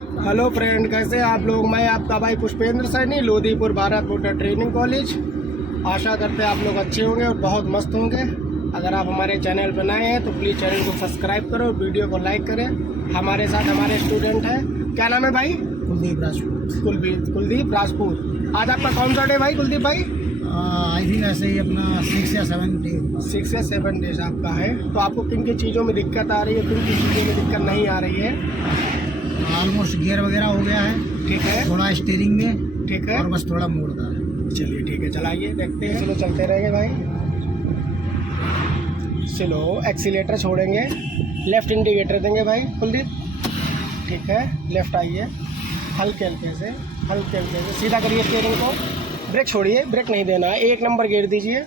Hello friend, कैसे आप लोग। मैं आपका भाई Pushpendra Saini, Lodhipur Bharat motor training college. आशा करते हैं आप लोग अच्छे होंगे और बहुत मस्त होंगे। अगर आप हमारे चैनल पर नए हैं तो प्लीज़ चैनल को सब्सक्राइब करो, वीडियो को लाइक करें। हमारे साथ हमारे स्टूडेंट हैं। क्या नाम है भाई? कुलदीप राजपूत। कुलदीप राजपूत। आज आपका कौन सा डे भाई कुलदीप भाई? आई थिंक ऐसे ही अपना 6 या 7 डे। 6 या 7 डेज आपका है। तो आपको किन किन चीज़ों में दिक्कत आ रही है, किन किन चीज़ों में दिक्कत नहीं आ रही है? ऑलमोस्ट गियर वगैरह हो गया है, ठीक है, थोड़ा स्टीयरिंग में, ठीक है। और बस थोड़ा मोड़ का है। चलिए ठीक है, चलाइए, देखते हैं। चलो चलते रहेंगे भाई। चलो एक्सीलेटर छोड़ेंगे, लेफ्ट इंडिकेटर देंगे भाई कुलदीप। ठीक है, लेफ्ट आइए, हल्के हल्के से, हल्के हल्के से सीधा करिए स्टीयरिंग को। ब्रेक छोड़िए, ब्रेक नहीं देना है, 1 नंबर गियर दीजिए।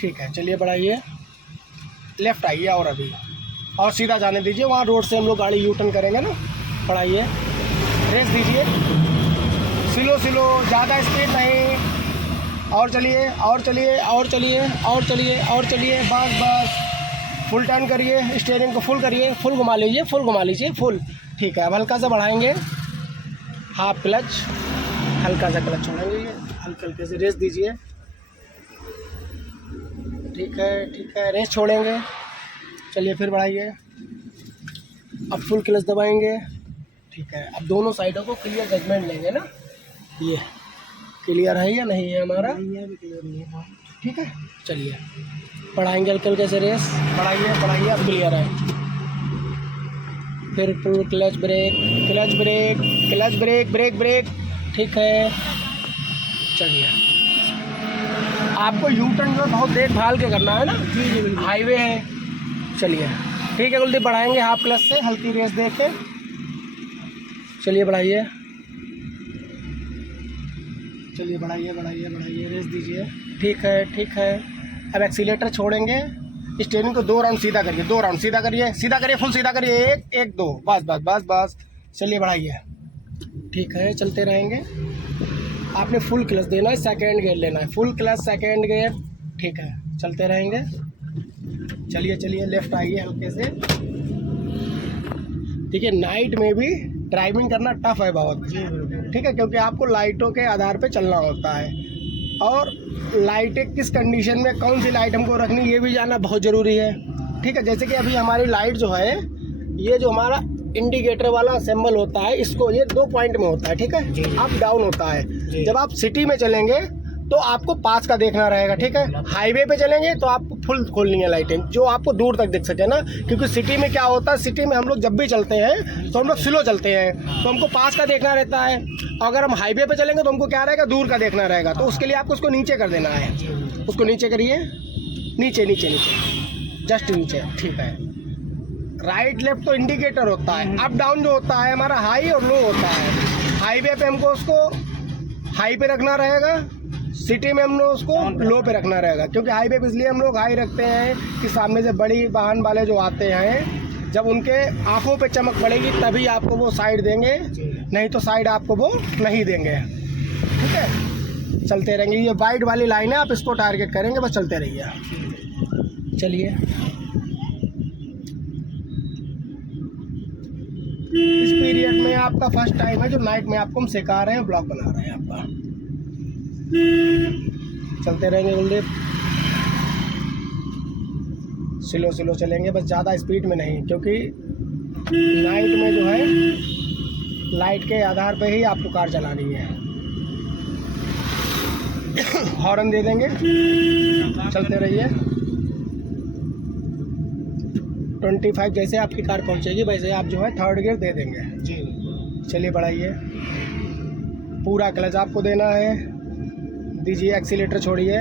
ठीक है, चलिए बढ़ाइए, लेफ्ट आइए और अभी, और सीधा जाने दीजिए। वहाँ रोड से हम लोग गाड़ी यू टर्न करेंगे ना। बढ़ाइए, रेस दीजिए, स्लो स्लो, ज़्यादा स्पीड नहीं। और चलिए, और चलिए, और चलिए, और चलिए, और चलिए, बस बस। फुल टर्न करिए, स्टीयरिंग को फुल करिए, फुल घुमा लीजिए, फुल घुमा लीजिए, फुल। ठीक है, अब हल्का सा बढ़ाएंगे, हाफ क्लच, हल्का सा क्लच छोड़ेंगे, हल्के हल्के से रेस दीजिए। ठीक है, ठीक है, रेस छोड़ेंगे। चलिए फिर बढ़ाइए, अब फुल क्लच दबाएंगे। ठीक है, अब दोनों साइडों को क्लियर जजमेंट लेंगे ना। ये क्लियर है या नहीं है हमारा? ठीक है, चलिए बढ़ाएंगे हल्के हल्के से रेस। बढ़ाइए बढ़ाइए, अब क्लियर है। फिर full clutch brake, clutch brake, clutch brake, brake brake. ठीक है, चलिए। आपको यू टर्न जो बहुत देखभाल के करना है ना, हाईवे है। चलिए ठीक है कुलदीप, बढ़ाएंगे हाफ क्लच से, हल्की रेस दे के। चलिए बढ़ाइए, चलिए बढ़ाइए बढ़ाइए बढ़ाइए, रेस दीजिए। ठीक है, ठीक है। अब एक्सीलेटर छोड़ेंगे, स्टीयरिंग को 2 राउंड सीधा करिए, 2 राउंड सीधा करिए, सीधा करिए, फुल सीधा करिए, 1 1 2, बस बस बस बस। चलिए बढ़ाइए। ठीक है, चलते रहेंगे। आपने फुल क्लच देना है, सेकेंड गियर लेना है, फुल क्लच सेकेंड गियर। ठीक है, चलते रहेंगे। चलिए चलिए, लेफ्ट आइए हल्के से। ठीक है, नाइट में भी ड्राइविंग करना टफ है बहुत। ठीक है, क्योंकि आपको लाइटों के आधार पे चलना होता है, और लाइटें किस कंडीशन में, कौन सी लाइट हमको रखनी, ये भी जानना बहुत ज़रूरी है। ठीक है, जैसे कि अभी हमारी लाइट जो है, ये जो हमारा इंडिकेटर वाला सिंबल होता है, इसको ये 2 पॉइंट में होता है। ठीक है, अप डाउन होता है। जब आप सिटी में चलेंगे तो आपको पास का देखना रहेगा। ठीक है, हाईवे पे चलेंगे तो आपको फुल खोलनी है लाइटें, जो आपको दूर तक दिख सके ना। क्योंकि सिटी में क्या होता है, सिटी में हम लोग जब भी चलते हैं तो हम लोग स्लो चलते हैं, तो हमको पास का देखना रहता है। अगर हम हाईवे पे चलेंगे तो हमको क्या रहेगा, दूर का देखना रहेगा। तो उसके लिए आपको उसको नीचे कर देना है। उसको नीचे करिए, नीचे नीचे नीचे, जस्ट नीचे। ठीक है, राइट लेफ्ट तो इंडिकेटर होता है, अप डाउन जो होता है हमारा हाई और लो होता है। हाईवे पे हमको उसको हाई पे रखना रहेगा, सिटी में हम लोग उसको लो पे रखना रहेगा। क्योंकि हाईवे पे इसलिए हम लोग हाई रखते हैं कि सामने से बड़ी वाहन वाले जो आते हैं, जब उनके आंखों पे चमक पड़ेगी तभी आपको वो साइड देंगे, नहीं तो साइड आपको वो नहीं देंगे। ठीक है, चलते रहेंगे। ये वाइट वाली लाइन है, आप इसको टारगेट करेंगे, बस चलते रहिए। चलिए, इस पीरियड में आपका फर्स्ट टाइम है जो नाइट में आपको हम सिखा रहे हैं, ब्लॉग बना रहे हैं आपका। चलते रहेंगे कुलदीप, स्लो स्लो चलेंगे, बस ज़्यादा स्पीड में नहीं, क्योंकि नाइट में जो है लाइट के आधार पे ही आपको कार चलानी है। हॉर्न दे देंगे, चलते रहिए। 25 जैसे आपकी कार पहुंचेगी वैसे आप जो है 3rd गियर दे देंगे जी। चलिए बढ़ाइए, पूरा क्लच आपको देना है, दीजिए। एक्सीलेटर छोड़िए,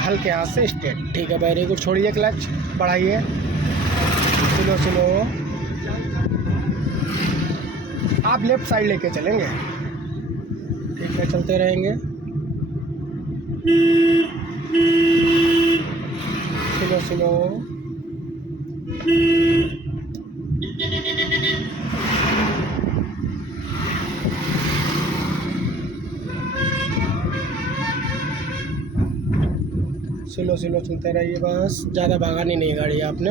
हल्के हाथ से स्ट्रेट। ठीक है, वेरी गुड। छोड़िए क्लच, बढ़ाइए, स्लो स्लो। आप लेफ्ट साइड लेके चलेंगे। ठीक है, चलते रहेंगे, स्लो स्लो। स्लो स्लो चलते रहिए, बस ज़्यादा भगानी नहीं गाड़ी आपने।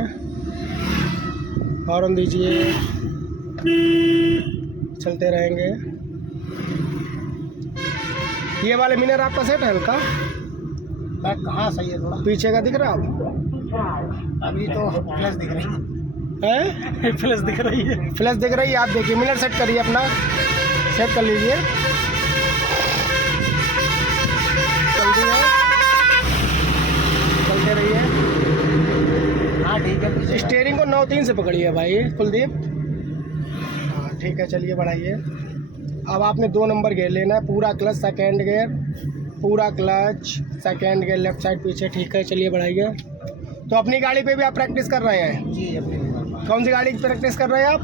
हॉर्न दीजिए, चलते रहेंगे। ये वाले मिरर आपका सेट है हल्का? बैक कहाँ सही है थोड़ा? पीछे का दिख रहा है आप? अभी तो प्लस दिख रही हैं? प्लस दिख रही है। फ्लैश दिख रही है? आप देखिए, मिरर सेट करिए अपना, सेट कर लीजिए। जल्दी है, चलते रहिए। हाँ ठीक है। स्टीयरिंग को 9-3 से पकड़िए भाई कुलदीप। हाँ ठीक है, चलिए बढ़ाइए। अब आपने 2 नंबर गियर लेना है, पूरा क्लच सेकेंड गियर, पूरा clutch second gear left side पीछे। ठीक है, चलिए बढ़ाइए। तो अपनी गाड़ी पे भी आप प्रैक्टिस कर रहे हैं? जी अपनी कौन सी गाड़ी की प्रैक्टिस कर रहे हैं आप?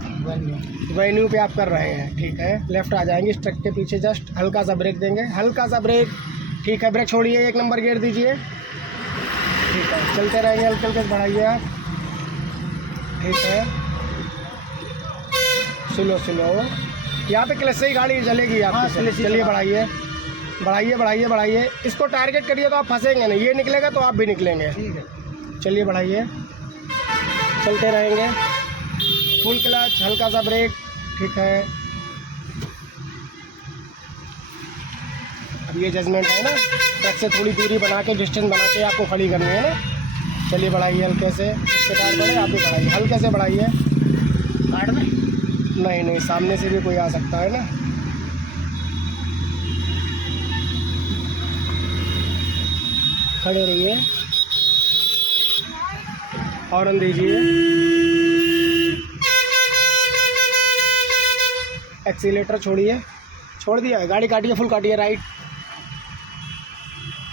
वेन्यू पे आप कर रहे हैं। ठीक है, लेफ्ट आ जाएंगे, इस ट्रक के पीछे जस्ट हल्का सा ब्रेक देंगे, हल्का सा ब्रेक। ठीक है, ब्रेक छोड़िए, 1 नंबर गियर दीजिए। ठीक है, चलते रहेंगे, हल्के हल्के बढ़ाइए आप। ठीक है, स्लो स्लो। यहाँ पे क्लच से ही गाड़ी चलेगी हाँ, आपकी। क्लच से चलिए चला। बढ़ाइए बढ़ाइए बढ़ाइए बढ़ाइए। इसको टारगेट करिए तो आप फंसेंगे नहीं, ये निकलेगा तो आप भी निकलेंगे। ठीक है। चलिए बढ़ाइए, चलते रहेंगे। फुल क्लच, हल्का सा ब्रेक। ठीक है, अब ये जजमेंट है ना, ट्रक से थोड़ी दूरी बना के, डिस्टेंस बना के आपको खड़ी करनी है ना। चलिए बढ़ाइए हल्के से, इसके टायर बढ़े, आप भी बढ़ाइए, हल्के से बढ़ाइए। कार्ड में नहीं नहीं, सामने से भी कोई आ सकता है ना। खड़े रहिए, हॉर्न दीजिए, एक्सीलेटर छोड़िए। छोड़ दिया है, गाड़ी काटिए, फुल काटिए, राइट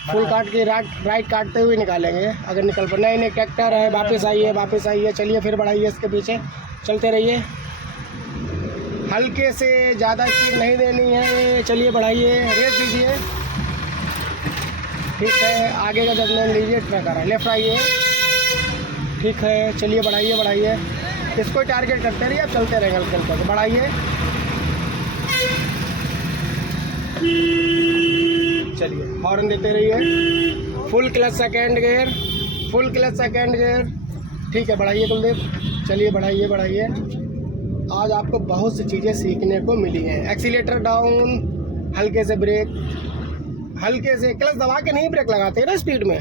फुल काट के राइट काटते हुए निकालेंगे अगर निकल पर। नहीं नहीं, ट्रैक्टर है, वापस आइए वापस आइए। चलिए फिर बढ़ाइए इसके पीछे, चलते रहिए। हल्के से, ज़्यादा स्पीड नहीं देनी है। चलिए बढ़ाइए, रेस दीजिए। ठीक है, आगे का जजमेंट लीजिए, ट्रक आ रहा है, लेफ्ट आइए। ठीक है, चलिए बढ़ाइए बढ़ाइए, इसको टारगेट करते रहिए, आप चलते रहेंगे हल्के हल्के। बढ़ाइए, चलिए हॉर्न देते रहिए। Full clutch second gear, full clutch second gear. ठीक है, बढ़ाइए कुलदीप, चलिए बढ़ाइए बढ़ाइए। आज आपको बहुत सी चीज़ें सीखने को मिली हैं। एक्सीलेटर डाउन, हल्के से ब्रेक, हल्के से क्लच दबा के नहीं ब्रेक लगाते हैं ना स्पीड में।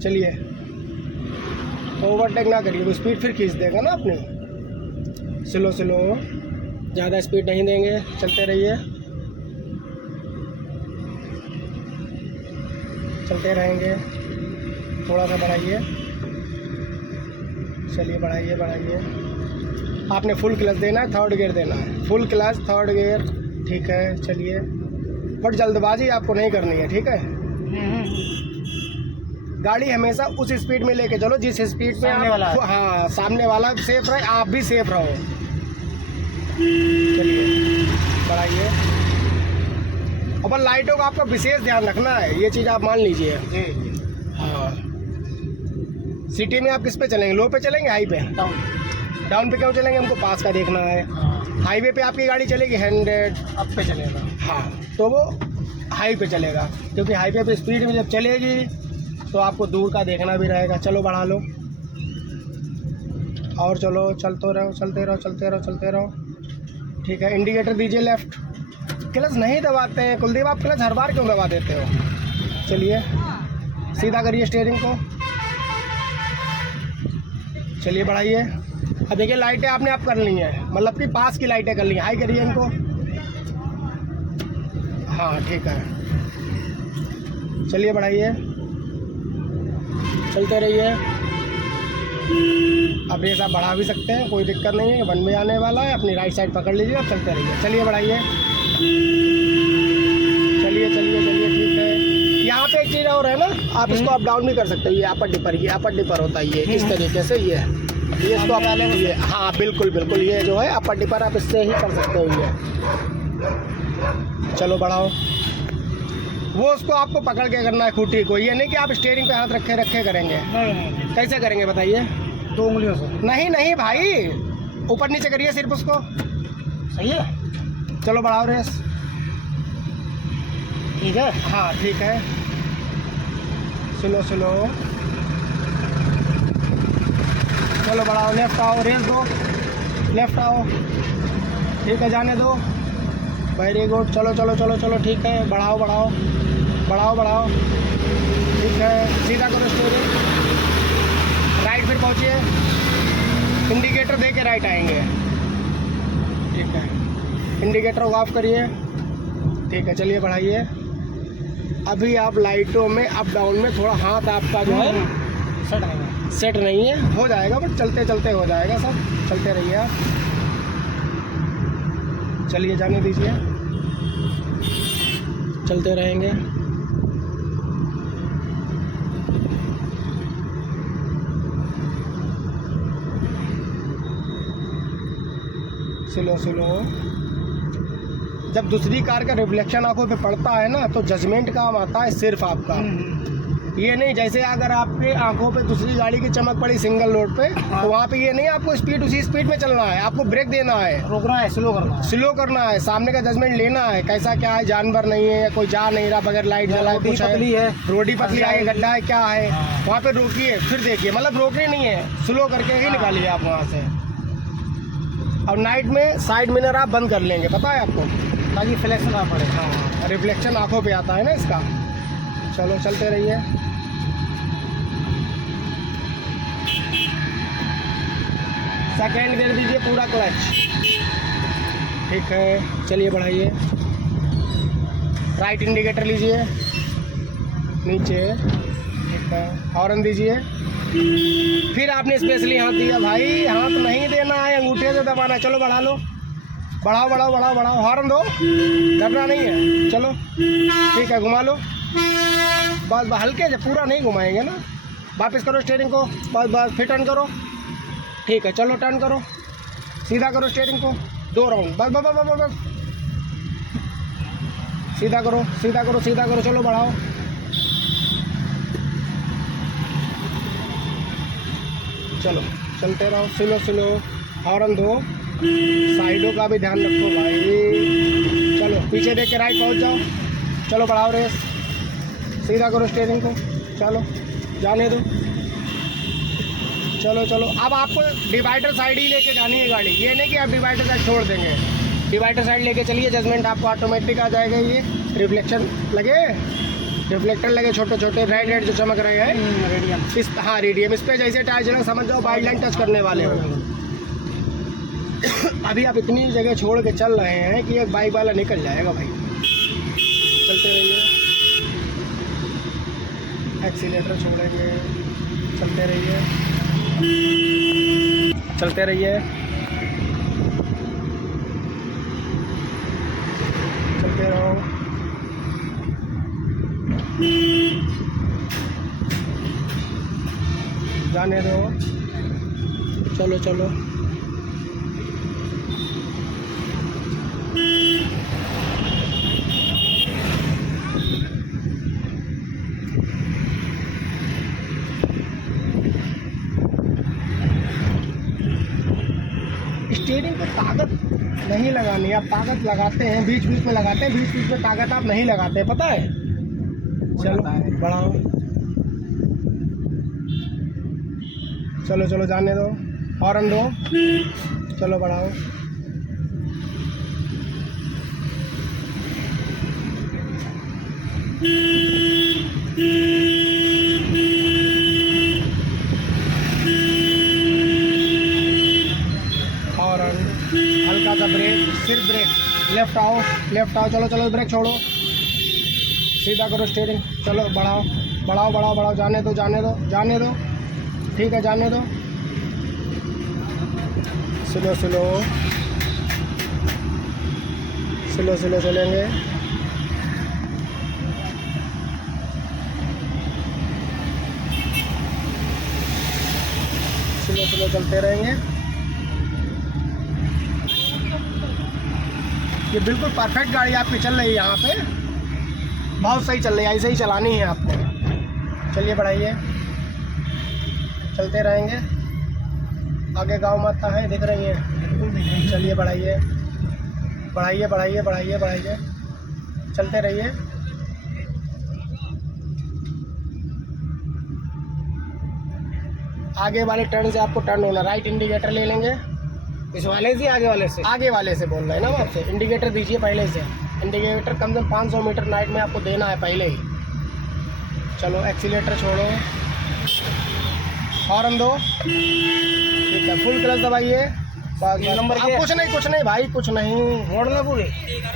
चलिए, ओवरटेक ना करिए, वो स्पीड फिर खींच देगा ना अपनी। स्लो स्लो, ज़्यादा स्पीड नहीं देंगे, चलते रहिए, चलते रहेंगे। थोड़ा सा बढ़ाइए, चलिए बढ़ाइए बढ़ाइए। आपने फुल क्लच देना है, थर्ड गियर देना है, फुल क्लच थर्ड गियर। ठीक है, चलिए, बट जल्दबाजी आपको नहीं करनी है। ठीक है, गाड़ी हमेशा उस स्पीड में लेके चलो जिस स्पीड में सामने वाला है। हाँ, सामने वाला सेफ रहे, आप भी सेफ रहो। चलिए बढ़ाइए। और लाइटों का आपका विशेष ध्यान रखना है, ये चीज़ आप मान लीजिए। जी हाँ, सिटी में आप किस पे चलेंगे? लो पे चलेंगे, हाई पे? डाउन। डाउन पे क्यों चलेंगे? हमको पास का देखना है। हाँ, हाईवे पे आपकी गाड़ी चलेगी 100 अब पे चलेगा। हाँ, तो वो हाई पे चलेगा, क्योंकि हाईवे पे स्पीड में जब चलेगी तो आपको दूर का देखना भी रहेगा। चलो बढ़ा लो, और चलो, चलते रहो चलते रहो चलते रहो चलते रहो। ठीक है, इंडिकेटर दीजिए लेफ्ट। क्लच नहीं दबाते हैं कुलदीप, आप क्लच हर बार क्यों दबा देते हो? चलिए सीधा करिए स्टीयरिंग को, चलिए बढ़ाइए। अब देखिए, लाइटें आपने आप कर ली हैं, मतलब कि पास की लाइटें कर ली हैं। हाई करिए इनको। हाँ ठीक है, चलिए बढ़ाइए, चलते रहिए। अब रेस आप बढ़ा भी सकते हैं, कोई दिक्कत नहीं है, 1 में आने वाला है। अपनी राइट साइड पकड़ लीजिए, अब चलते रहिए। चलिए बढ़ाइए, चलिए चलिए चलिए। ठीक है, यहाँ पे एक चीज़ और है ना, आप इसको अप डाउन भी कर सकते हो। ये अपर डिपर, ये अपर डिपर होता है, ये इस तरीके से। ये इसको आप ये, हाँ बिल्कुल बिल्कुल, ये जो है अपर डिपर, आप इससे ही कर सकते हो ये। चलो बढ़ाओ। वो उसको आपको पकड़ के करना है, खूंटी को। ये नहीं कि आप स्टीयरिंग पे हाथ रखे रखे करेंगे। नहीं, कैसे करेंगे बताइए? 2 उंगलियों से। नहीं नहीं भाई, ऊपर नीचे करिए सिर्फ उसको। सही है। चलो बढ़ाओ रेस। ठीक है। हाँ ठीक है, स्लो स्लो, चलो बढ़ाओ, लेफ्ट आओ, रेस दो। लेफ्ट आओ, ठीक है, जाने दो, वेरी गुड, चलो चलो चलो चलो, ठीक है, बढ़ाओ बढ़ाओ बढ़ाओ बढ़ाओ, ठीक है, सीधा करो स्टीयरिंग, राइट फिर पहुँचिए, इंडिकेटर दे के राइट आएंगे, ठीक है, इंडिकेटर ऑफ करिए, ठीक है, चलिए बढ़ाइए। अभी आप लाइटों में अप डाउन में थोड़ा हाथ आपका जो है सेट नहीं है, हो जाएगा, बट चलते चलते हो जाएगा सब, चलते रहिए आप, चलिए जाने दीजिए, चलते रहेंगे। स्लो स्लो, जब दूसरी कार का रिफ्लेक्शन आंखों पे पड़ता है ना, तो जजमेंट काम आता है सिर्फ आपका, ये नहीं जैसे अगर आपके आंखों पे दूसरी गाड़ी की चमक पड़ी सिंगल रोड पे, तो वहाँ पे ये नहीं आपको स्पीड उसी स्पीड में चलना है, आपको ब्रेक देना है, रोकना है, स्लो करना है, सामने का जजमेंट लेना है, कैसा क्या है, जानवर नहीं है, कोई जा नहीं रहा बगैर लाइट जलाए, कुछ है, रोडी पतली है, गड्ढा है, क्या है, वहाँ पे रोकिए, फिर देखिए, मतलब रोकने नहीं है, स्लो करके ही निकालिए आप वहाँ से। और नाइट में साइड मिरर आप बंद कर लेंगे, पता है आपको, ताकि फ्लैश ना पड़े। हाँ, रिफ्लेक्शन आंखों पे आता है ना इसका। चलो चलते रहिए, सेकेंड गियर दीजिए, पूरा क्लच, ठीक है, चलिए बढ़ाइए, राइट इंडिकेटर लीजिए, नीचे, ठीक है, हॉर्न दीजिए, फिर आपने स्पेशली हाथ दिया, भाई हाथ नहीं देना है, अंगूठे से दबाना है, चलो बढ़ा लो, बढ़ाओ बढ़ाओ बढ़ाओ बढ़ाओ, हॉर्न दो, डरना नहीं है, चलो ठीक है, घुमा लो, बस हल्के से, पूरा नहीं घुमाएंगे ना, वापस करो स्टीयरिंग को, बस बस, फिर टर्न करो, ठीक है, चलो टर्न करो, सीधा करो स्टीयरिंग को, 2 राउंड, बस बस बस बस बस, सीधा करो सीधा करो सीधा करो, चलो बढ़ाओ, चलो चलते रहो, स्लो स्लो, हॉर्न दो, साइडों का भी ध्यान रखो भाई, चलो पीछे देख के राइट पहुंच जाओ, चलो बढ़ाओ रेस, सीधा करो स्टीयरिंग को, चलो जाने दो, चलो चलो। अब आपको डिवाइडर साइड ही लेके जानी है गाड़ी, ये नहीं कि आप डिवाइडर साइड छोड़ देंगे, डिवाइडर साइड लेके चलिए, जजमेंट आपको ऑटोमेटिक आ जाएगा, ये रिफ्लेक्शन लगे, रिफ्लेक्टर लगे छोटे छोटे, रेड रेड जो चमक रहे हैं, रेडियम, इस, हाँ रेडियम, इस पर जैसे टायर चला, समझ जाओ वाइड लाइन टच करने वाले हो। अभी आप इतनी जगह छोड़ के चल रहे हैं कि एक बाइक वाला निकल जाएगा भाई, चलते रहिए, एक्सीलेटर छोड़ेंगे, चलते रहिए, चलते रहिए, चलते रहो, जाने दो, चलो चलो, स्टीयरिंग पे ताकत नहीं लगानी, आप ताकत लगाते हैं बीच बीच में लगाते हैं, बीच बीच में ताकत आप नहीं लगाते, पता है, चलो बढ़ाओ, चलो चलो जाने दो, हॉर्न दो, चलो बढ़ाओ, हॉर्न, हल्का सा ब्रेक, सिर्फ ब्रेक, लेफ्ट आओ, चलो चलो, ब्रेक छोड़ो, सीधा करो स्टीयरिंग, चलो बढ़ाओ बढ़ाओ बढ़ाओ बढ़ाओ, जाने दो जाने दो जाने दो, ठीक है, जाने दो, स्लो स्लो स्लो स्लो चलेंगे, स्लो स्लो चलते रहेंगे, ये बिल्कुल परफेक्ट गाड़ी आपकी चल रही है, यहाँ पे बहुत सही चल रही है, ऐसे ही चलानी है आपको, चलिए बढ़ाइए, चलते रहेंगे, आगे गांव माता है दिख रही है, चलिए बढ़ाइए बढ़ाइए बढ़ाइए बढ़ाइए बढ़ाइए, चलते रहिए, आगे वाले टर्न से आपको टर्न होना, राइट इंडिकेटर ले लेंगे, इस वाले से आगे वाले से? आगे वाले से बोल रहे हैं ना हम आपसे। इंडिकेटर दीजिए पहले से, इंडिकेटर कम से कम 500 मीटर नाइट में आपको देना है पहले ही। चलो एक्सीलेटर छोड़ो, हॉर्न दो, ठीक है, फुल क्लच दबाइए। बस नंबर क्या है? कुछ नहीं भाई, कुछ नहीं। मोड़ लो पूरे।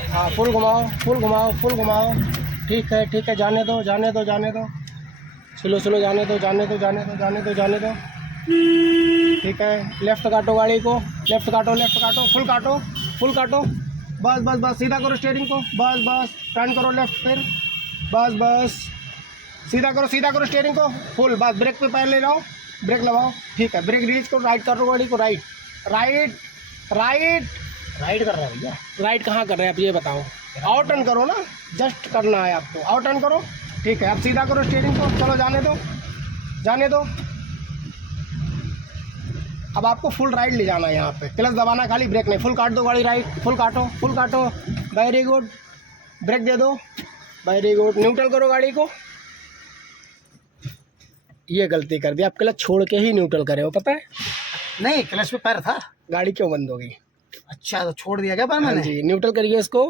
हाँ फुल घुमाओ, फुल घुमाओ, फुल घुमाओ। ठीक है, जाने दो, जाने दो, जाने दो, स्लो स्लो जाने दो, जाने दो, जाने दो, जाने दो, जाने दो। ठीक है, लेफ्ट काटो गाड़ी को, लेफ्ट काटो, लेफ्ट काटो, फुल काटो, फुल काटो। बस बस बस, सीधा करो स्टीयरिंग को, बस बस, टर्न करो लेफ्ट फिर, बस बस, सीधा करो स्टीयरिंग को फुल। बस ब्रेक पे पैर ले जाओ, ब्रेक लगाओ। ठीक है, ब्रेक रिलीज करो, राइट करो गाड़ी को, राइट राइट राइट। राइड कर रहा है भैया। राइट कहाँ कर रहे हैं आप ये बताओ? आउट टर्न करो ना, जस्ट करना है आपको, आउट टर्न करो। ठीक है, अब सीधा करो स्टीयरिंग को, चलो जाने दो, जाने दो। अब आपको फुल राइट ले जाना है, यहाँ पे क्लच दबाना खाली, ब्रेक नहीं। फुल काट दो गाड़ी, राइट फुल काटो, फुल काटो, वेरी गुड। ब्रेक दे दो, वेरी गुड। न्यूट्रल करो गाड़ी को। ये गलती कर दी आप, क्लच छोड़ के ही न्यूट्रल करे हो, पता है? नहीं, क्लच पे पैर था। गाड़ी क्यों बंद हो गई? अच्छा, तो छोड़ दिया क्या पैर हाँ मैंने? जी, न्यूट्रल करिए इसको,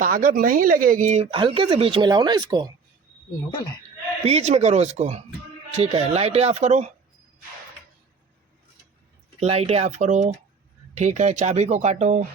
ताकत नहीं लगेगी, हल्के से बीच में लाओ ना इसको, न्यूट्रल है। बीच में करो इसको। ठीक है, लाइटें ऑफ करो, लाइटें ऑफ करो। ठीक है, चाबी को काटो,